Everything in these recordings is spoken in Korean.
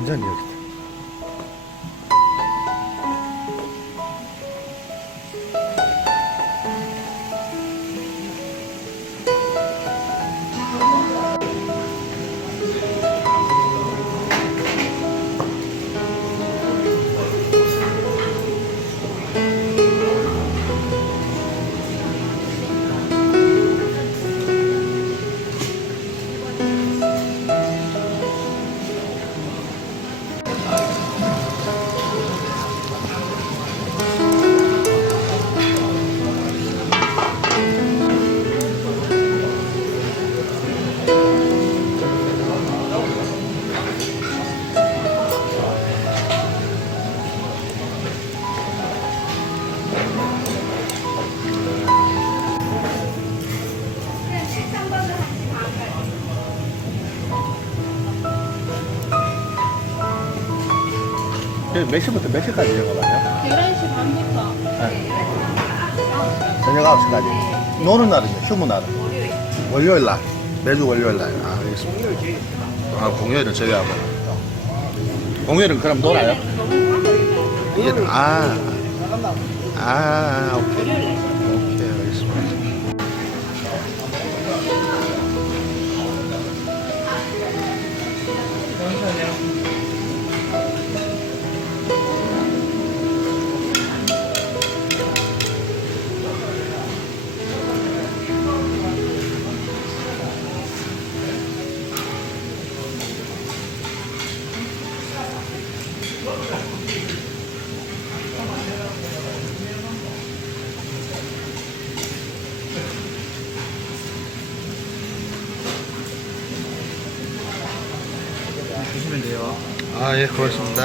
완전히 여기다. 몇 시부터 몇 시까지 영업하냐? 11시 반부터. 네. 저녁 9시까지. 노는 날은요? 휴무 날은? 월요일 날. 매주 월요일 날. 아, 알겠습니다. 아, 공휴일은 저희하고. 공휴일은 그럼 놀아요? 오케이. 오케이, 알겠습니다. 주시면 돼요. 아, 예, 고맙습니다.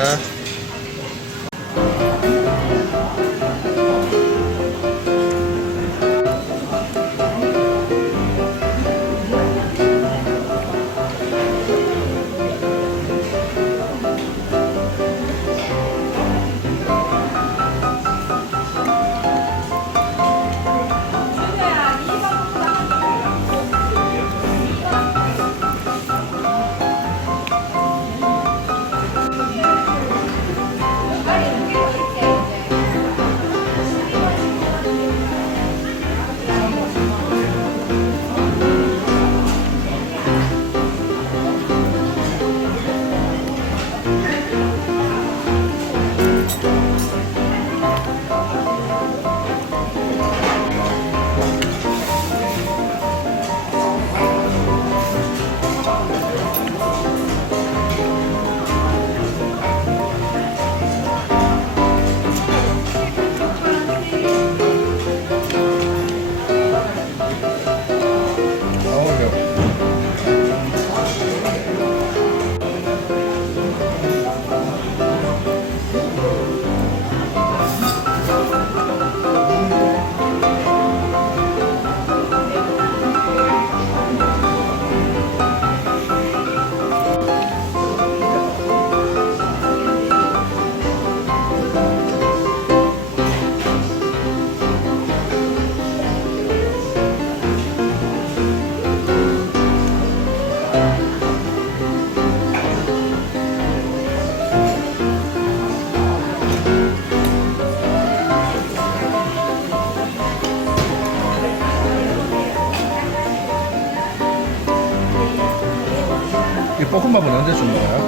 이 볶음밥은 언제 주는 거야? 아,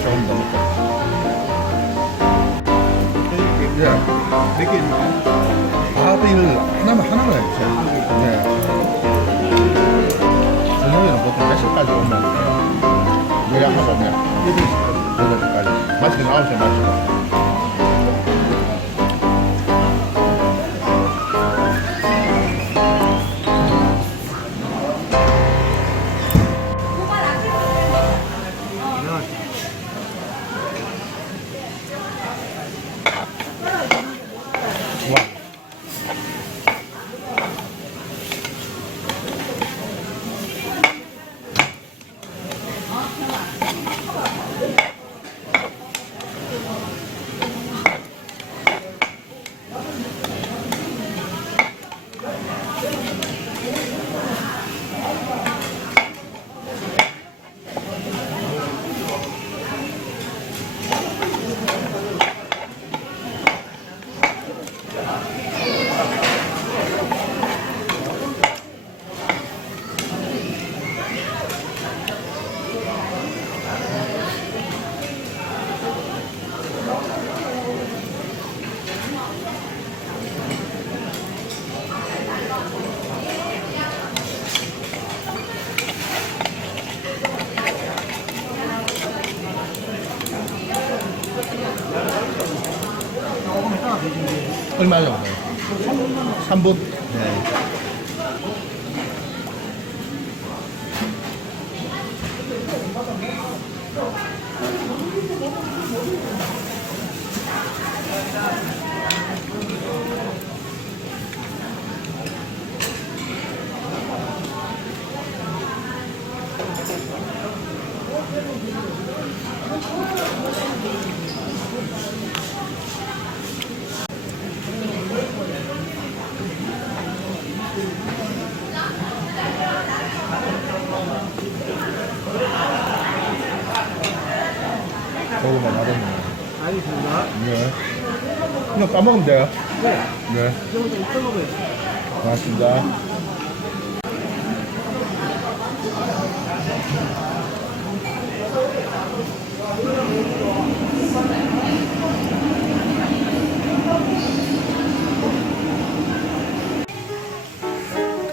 조금 더 먹고. 예. 몇 개입니까? 아, 또 이걸 하나만 해주세요. 네. 저녁에는 보통 몇 시까지 오면 돼요? 요약하고 오면 8시까지. 마치면 9시에 마치고. 얼마 정도? 3분? 네. 먹으면 맛없네. 알겠습니다. 네. 그냥 까먹으면 돼요. 네. 네. 이거 좀 떠먹어요. 고맙습니다.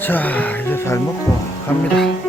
자, 이제 잘 먹고 갑니다.